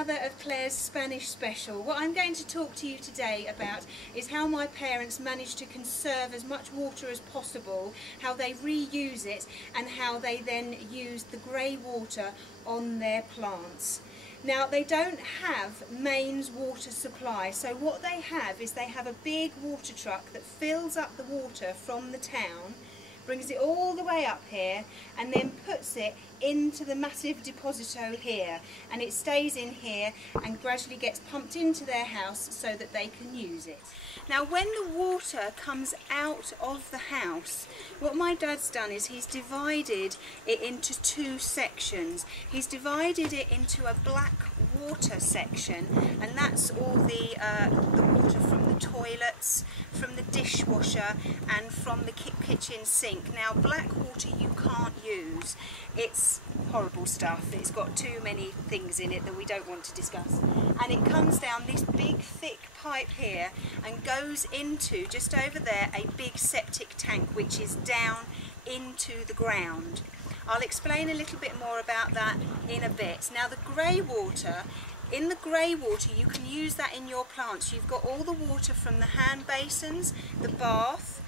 another of Claire's Spanish special. What I'm going to talk to you today about is how my parents managed to conserve as much water as possible, how they reuse it, and how they then use the grey water on their plants. Now, they don't have mains water supply, so what they have is they have a big water truck that fills up the water from the town, brings it all the way up here, and then puts it into the massive deposito here, and it stays in here and gradually gets pumped into their house so that they can use it. Now, when the water comes out of the house, what my dad's done is he's divided it into two sections. He's divided it into a black water section, and that's all the water from the toilets, from the dishwasher, and from the kitchen sink. Now, black water you can't use. It's horrible stuff. It's got too many things in it that we don't want to discuss. And it comes down this big thick pipe here and goes into, just over there, a big septic tank which is down into the ground. I'll explain a little bit more about that in a bit. Now, the grey water, in the grey water you can use that in your plants. You've got all the water from the hand basins, the bath,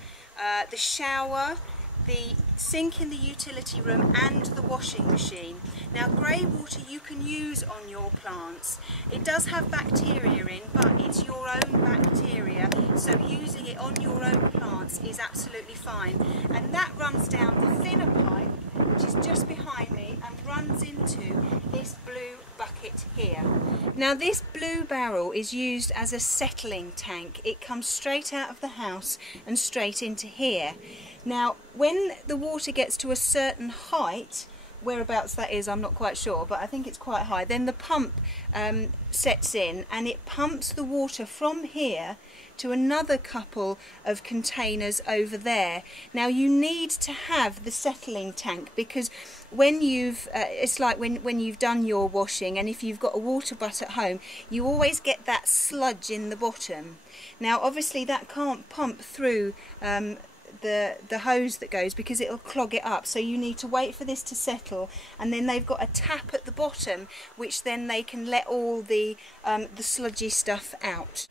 the shower, the sink in the utility room, and the washing machine. Now, grey water you can use on your plants. It does have bacteria in, but it's your own bacteria, so using it on your own plants is absolutely fine. And that runs down the thinner pipe, which is just behind me, and runs into this blue bucket here. Now, this blue barrel is used as a settling tank. It comes straight out of the house and straight into here. Now, when the water gets to a certain height, whereabouts that is I'm not quite sure, but I think it's quite high, then the pump sets in and it pumps the water from here to another couple of containers over there. Now, you need to have the settling tank, because when you've it's like when you've done your washing, and if you've got a water butt at home, you always get that sludge in the bottom. Now, obviously that can't pump through the hose that goes, because it'll clog it up, so you need to wait for this to settle, and then they've got a tap at the bottom which then they can let all the sludgy stuff out.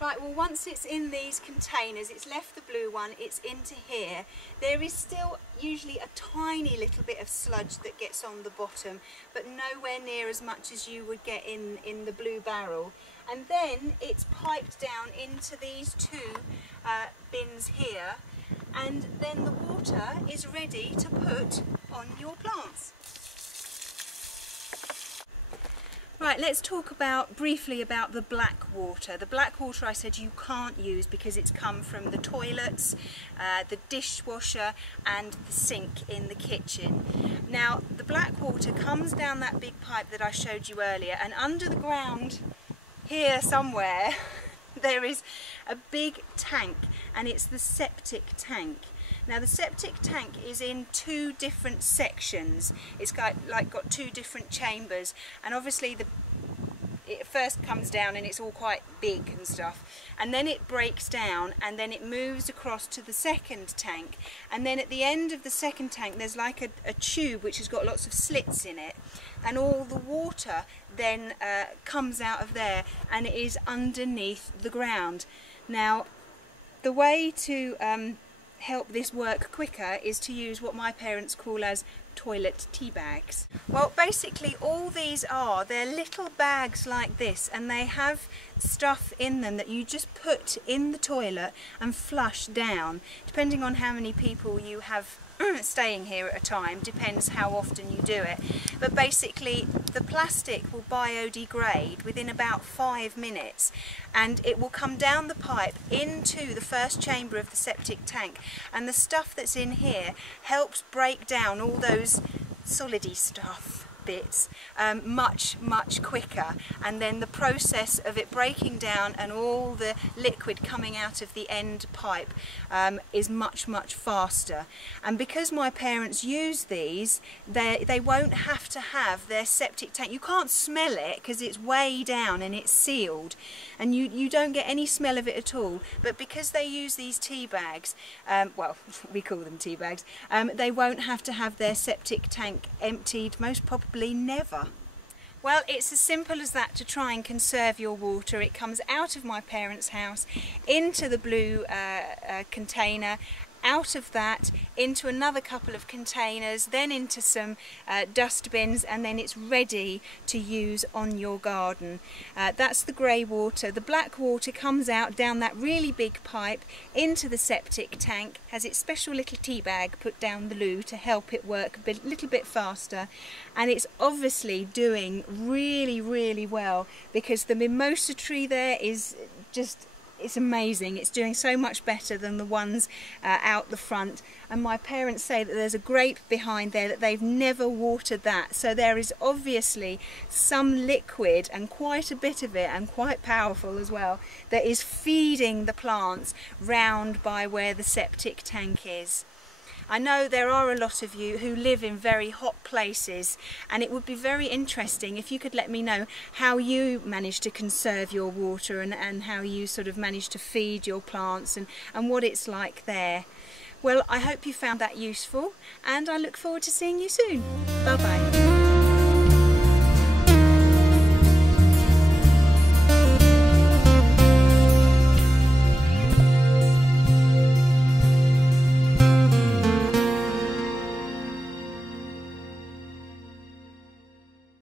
Right, well, once it's in these containers, it's left the blue one, it's into here. There is still usually a tiny little bit of sludge that gets on the bottom, but nowhere near as much as you would get in the blue barrel. And then it's piped down into these two bins here, and then the water is ready to put on your plants. Right, let's talk briefly about the black water. The black water, I said, you can't use because it's come from the toilets, the dishwasher, and the sink in the kitchen. Now, the black water comes down that big pipe that I showed you earlier, and under the ground here somewhere there is a big tank, and it's the septic tank. Now, the septic tank is in two different sections. It's got two different chambers, and obviously it first comes down and it's all quite big and stuff, and then it breaks down and then it moves across to the second tank, and then at the end of the second tank there's like a tube which has got lots of slits in it, and all the water then comes out of there and it is underneath the ground. Now, the way to help this work quicker is to use what my parents call as toilet tea bags. Well, basically all these they're little bags like this, and they have stuff in them that you just put in the toilet and flush down. Depending on how many people you have staying here at a time, depends how often you do it. But basically the plastic will biodegrade within about 5 minutes, and it will come down the pipe into the first chamber of the septic tank, and the stuff that's in here helps break down all those solidy stuff bits much quicker, and then the process of it breaking down and all the liquid coming out of the end pipe is much faster. And because my parents use these, they won't have to have their septic tank. You can't smell it because it's way down and it's sealed, and you don't get any smell of it at all. But because they use these tea bags, well, we call them tea bags, they won't have to have their septic tank emptied, most probably never. Well, it's as simple as that to try and conserve your water. It comes out of my parents' house into the blue container, out of that into another couple of containers, then into some dust bins, and then it's ready to use on your garden. That's the grey water. The black water comes out down that really big pipe into the septic tank, has its special little tea bag put down the loo to help it work a little bit faster, and it's obviously doing really well, because the mimosa tree there is just, it's amazing. It's doing so much better than the ones out the front, and my parents say that there's a grape behind there that they've never watered that, so there is obviously some liquid, and quite a bit of it, and quite powerful as well, that is feeding the plants round by where the septic tank is. I know there are a lot of you who live in very hot places, and it would be very interesting if you could let me know how you manage to conserve your water, and how you sort of manage to feed your plants, and what it's like there. Well, I hope you found that useful, and I look forward to seeing you soon. Bye bye.